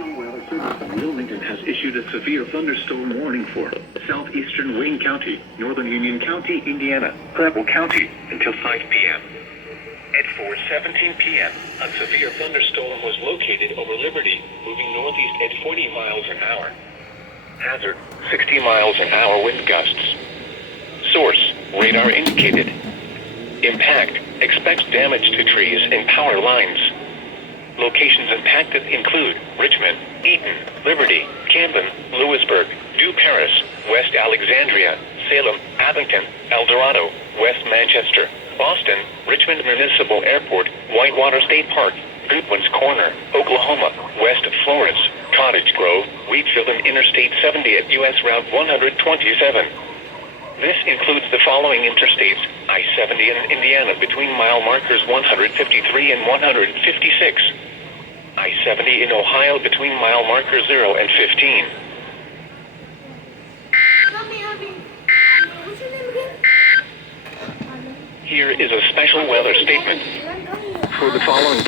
National Weather Service. Wilmington has issued a severe thunderstorm warning for southeastern Wayne County, northern Union County, Indiana, Preble County until 5 p.m. At 4:17 p.m., a severe thunderstorm was located over Liberty, moving northeast at 40 miles an hour. Hazard, 60 miles an hour wind gusts. Source, radar indicated. Impact, expects damage to trees and power lines. Locations impacted include Richmond, Eaton, Liberty, Camden, Lewisburg, New Paris, West Alexandria, Salem, Abington, El Dorado, West Manchester, Boston, Richmond Municipal Airport, Whitewater State Park, Goodwin's Corner, Oklahoma, West Florence, Cottage Grove, Wheatfield and Interstate 70 at U.S. Route 127. This includes the following interstates: I-70 in Indiana between mile markers 153 and 156. I-70 in Ohio between mile markers 0 and 15. Here is a special weather statement. For the following